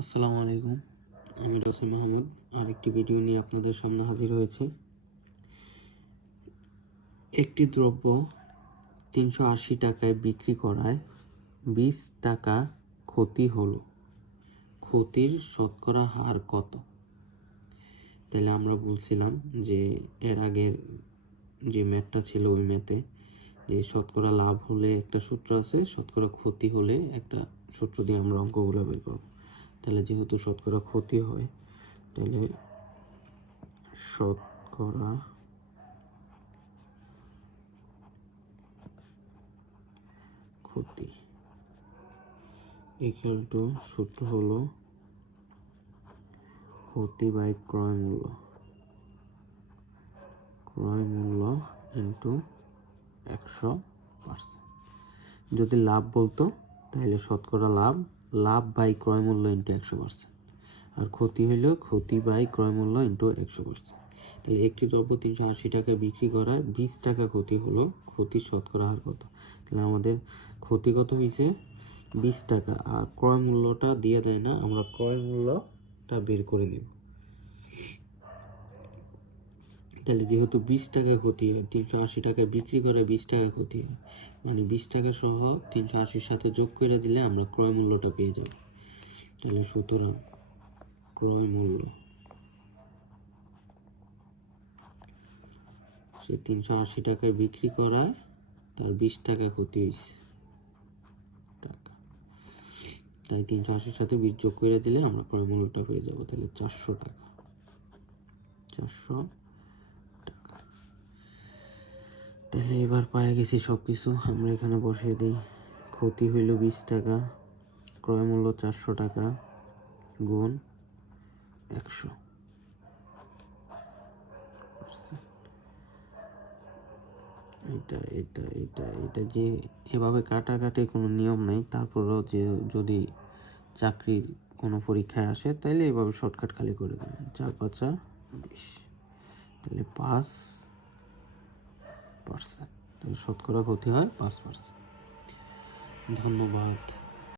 আসসালামু আলাইকুম, আমি রসুল মাহমুদ আরেকটি ভিডিও নিয়ে আপনাদের সামনে হাজির হয়েছি। একটি দ্রব্য 380 টাকায় বিক্রি করায় 20 টাকা ক্ষতি হলো, ক্ষতির শতকরা হার কত? তাহলে আমরা বলছিলাম যে এর আগের যে ম্যাথটা ছিল ওই ম্যাথে যে শতকরা লাভ হলে একটা সূত্র আছে, শতকরা ক্ষতি হলে একটা সূত্র দিয়ে আমরা অঙ্কগুলো বের করব। তাহলে যেহেতু শতকরা ক্ষতি হয়, তাহলে শতকরা ক্ষতি ইকুয়াল টু সূত্র হলো ক্ষতি বাই ক্রয় মূল্য ইন্টু 100%। যদি লাভ বলতো তাহলে শতকরা লাভ বাই ক্রয় মূল্য ইন্টু 100%, আর ক্ষতি হইলেও ক্ষতি বাই ক্রয় মূল্য ইন্টু 100%। তাহলে একটি দ্রব্য 380 টাকায় বিক্রি করায় 20 টাকা ক্ষতি হলো, ক্ষতির শতকরা হার কত? তাহলে আমাদের ক্ষতি কত হয়েছে? 20 টাকা, আর ক্রয় মূল্যটা দিয়ে দেয় না, আমরা ক্রয় মূল্যটা বের করে নিব। তাহলে যেহেতু 20 টাকা ক্ষতি হয়, 380 টাকায় বিক্রি করে 20 টাকা ক্ষতি হয়, মানে 20 টাকা সহ 380 সাথে যোগ করে দিলে আমরা ক্রয় মূল্যটা পেয়ে যাব। তাহলে সুতরাং ক্রয় মূল্য সে 380 টাকায় বিক্রি করায় তার 20 টাকা ক্ষতি হয়েছে টাকা, তাই 380 সাথে 20 যোগ করে দিলে আমরা ক্রয় মূল্যটা পেয়ে যাব। তাহলে 400 টাকা। তাহলে এবার পায়ে গেছি সব কিছু, আমরা এখানে বসিয়ে দিই। ক্ষতি হইল 20 টাকা, ক্রয় মূল্য 400 টাকা গুণ 100। এটা যে এভাবে কাটাকাটি কোনো নিয়ম নাই, তারপরেও যে যদি চাকরির কোনো পরীক্ষায় আসে তাইলে এভাবে শর্টকাট খালি করে দেবেন। 4 5 20, তাহলে 5%। তাহলে শতকরা ক্ষতি হয় 5%। ধন্যবাদ।